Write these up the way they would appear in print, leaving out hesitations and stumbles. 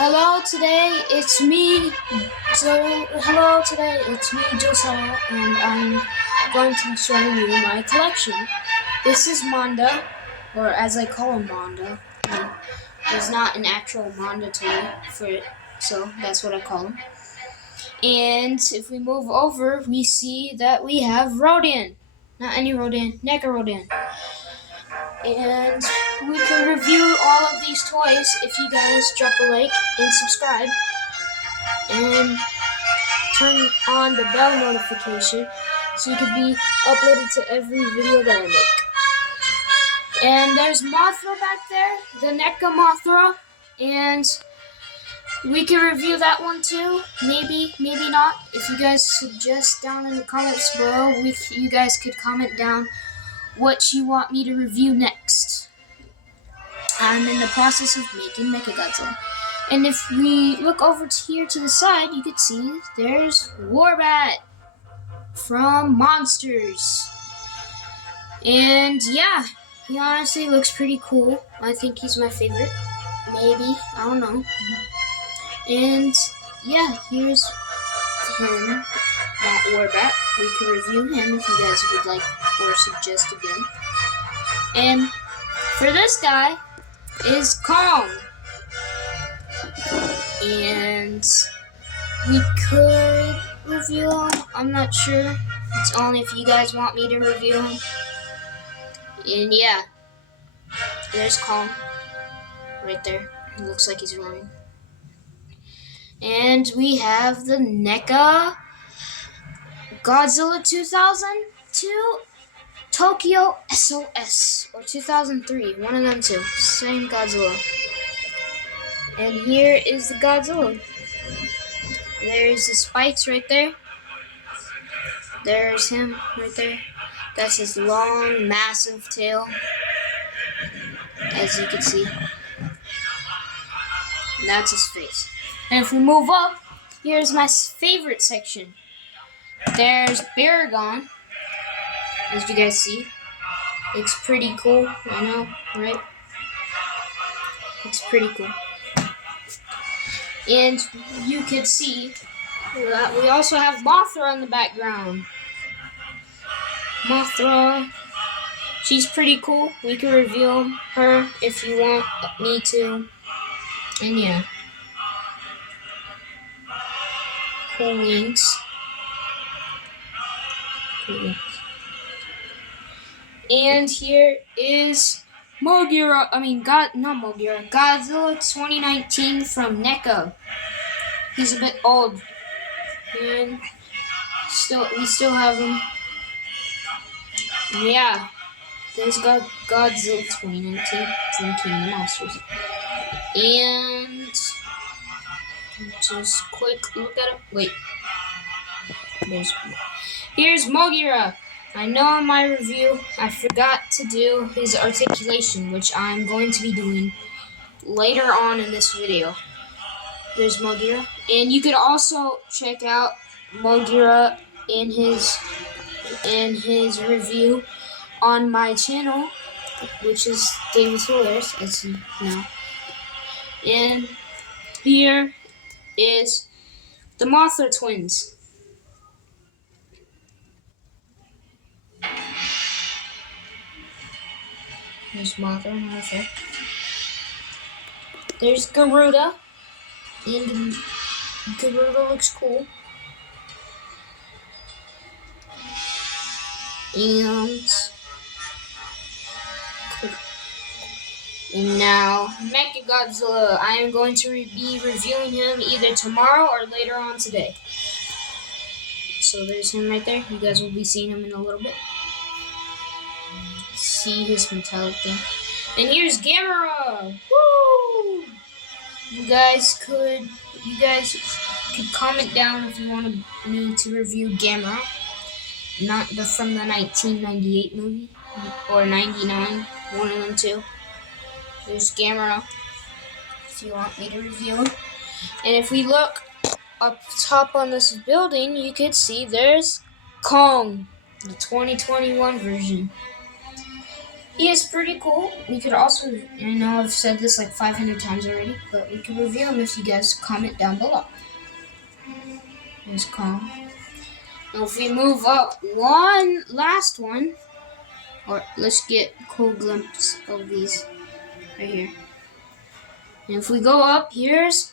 Today it's me, Josiah, and I'm going to be showing you my collection. This is Manda, or as I call him, Manda. There's not an actual Manda toy for it, so that's what I call him. And if we move over, we see that we have Rodan. Not any Rodan, Mecha Rodan. And we can review all of these toys if you guys drop a like and subscribe. And turn on the bell notification so you can be uploaded to every video that I make. And there's Mothra back there, the NECA Mothra, and we can review that one too. Maybe not. If you guys suggest down in the comments below, you guys could comment down what you want me to review next. I'm in the process of making Mechagodzilla. And if we look over here to the side, you can see there's Warbat from Monsters. And yeah, he honestly looks pretty cool. I think he's my favorite. Maybe, I don't know. And yeah, here's him, that Warbat. We can review him if you guys would like or suggest again. And for this guy is Kong. And we could review him. I'm not sure. It's only if you guys want me to review him. And yeah, there's Kong right there. He looks like he's running. And we have the NECA Godzilla 2002 Tokyo SOS or 2003. One of them two. Same Godzilla. And here is the Godzilla. There's the spikes right there. There's him right there. That's his long, massive tail, as you can see. And that's his face. And if we move up, here's my favorite section. There's Baragon, as you guys see. It's pretty cool, I know, right? It's pretty cool. And you can see that we also have Mothra in the background. Mothra, she's pretty cool. We can review her if you want me to. And yeah. Cool wings. And here is Godzilla 2019 from NECA. He's a bit old. And we still have him. Yeah. There's Godzilla 2019 from King of the Monsters. And just quick look at him. Wait. Here's Mogira. I know in my review I forgot to do his articulation, which I'm going to be doing later on in this video. There's Mogira. And you could also check out Mogira in his review on my channel, which is David Hilliers, as you know. And here is the Mothra twins. There's Mothra and Mothra. There's Garuda. And Garuda looks cool. And now, Mechagodzilla. I am going to be reviewing him either tomorrow or later on today. So there's him right there. You guys will be seeing him in a little bit. See his metallic thing. And here's Gamera. Woo! You guys could comment down if you wanted me to review Gamera. Not from the 1998 movie or 99, one of them two. There's Gamera if you want me to review him. And if we look up top on this building, you could see there's Kong, the 2021 version. He is pretty cool. We could also, I know I've said this like 500 times already, but we could review him if you guys comment down below. Here's Kong. Now if we move up one last one, or let's get a cool glimpse of these right here. And if we go up, here's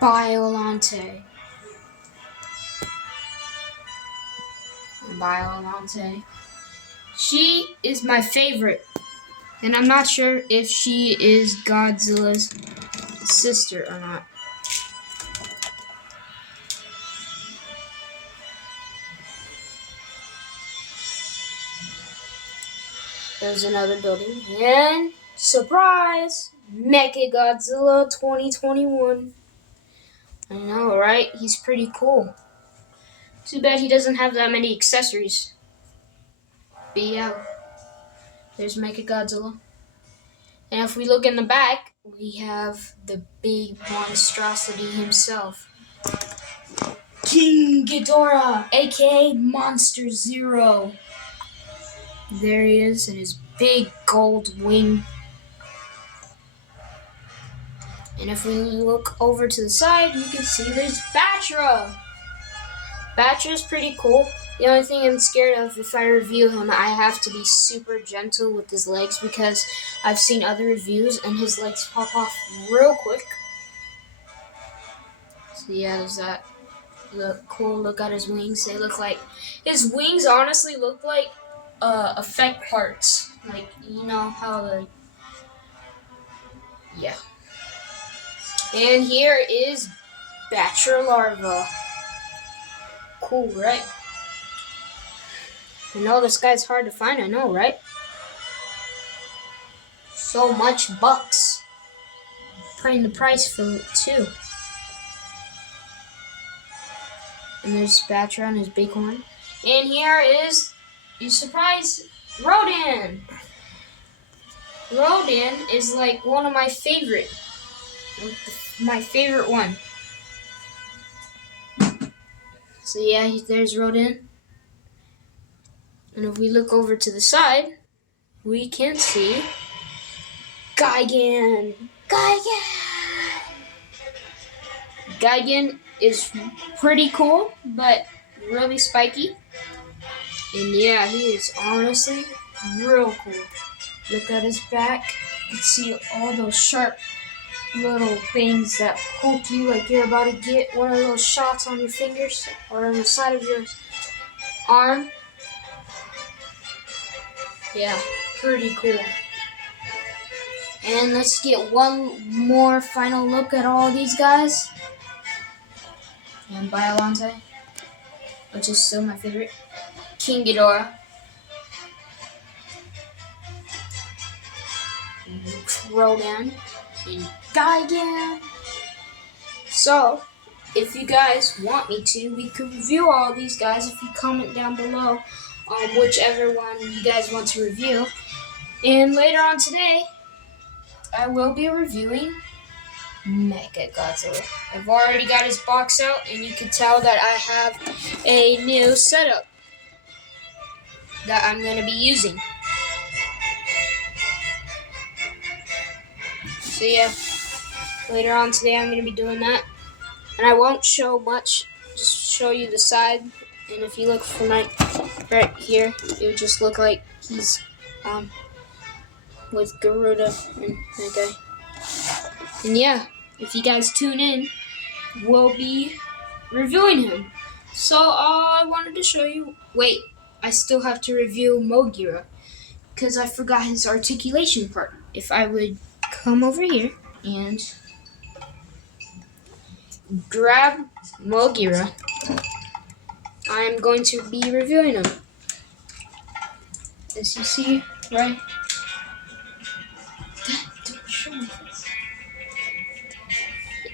Biolante. Biolante. She is my favorite. And I'm not sure if she is Godzilla's sister or not. There's another building. And surprise! Mecha Godzilla 2021. I know, right? He's pretty cool. Too bad he doesn't have that many accessories. But yeah, there's Mecha Godzilla. And if we look in the back, we have the big monstrosity himself. King Ghidorah, aka Monster Zero. There he is in his big gold wing. And if we look over to the side, you can see there's Batra. Batra's pretty cool. The only thing I'm scared of, if I review him, I have to be super gentle with his legs because I've seen other reviews and his legs pop off real quick. So yeah, there's that. Look at his wings. They look like, his wings honestly look like effect parts. Like, you know how the, yeah. And here is Batra Larva. Cool, right? I know this guy's hard to find, I know, right? So much bucks. Paying the price for it too. And there's Batra on his big horn. And here is, you surprised, Rodan. Rodan is like one of my favorite. My favorite one. So yeah, there's Rodan. And if we look over to the side, we can see Gigan. Gigan is pretty cool, but really spiky. And yeah, he is honestly real cool. Look at his back. You can see all those sharp little things that poke you like you're about to get one of those shots on your fingers or on the side of your arm. Yeah, pretty cool. And let's get one more final look at all these guys. And Biolante, which is still my favorite. King Ghidorah. Rodan. And Gigan. So, if you guys want me to, we could review all these guys if you comment down below whichever one you guys want to review. And later on today, I will be reviewing Mecha Godzilla. I've already got his box out, and you can tell that I have a new setup that I'm going to be using. So yeah, later on today I'm going to be doing that. And I won't show much, just show you the side. And if you look from right here, it would just look like he's with Garuda and that guy. And yeah, if you guys tune in, we'll be reviewing him. So I wanted to show you, wait, I still have to review Mogira because I forgot his articulation part. If I would come over here and grab Mogira, I'm going to be reviewing him. As you see, right? Don't show me this.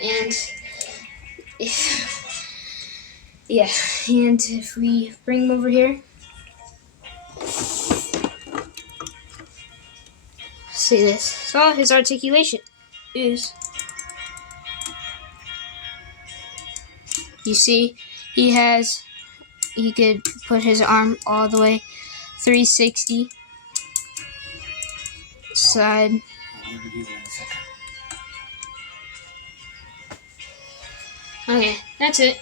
And yeah, and if we bring him over here, see this. So his articulation is, you see, he could put his arm all the way 360. side. Okay, that's it.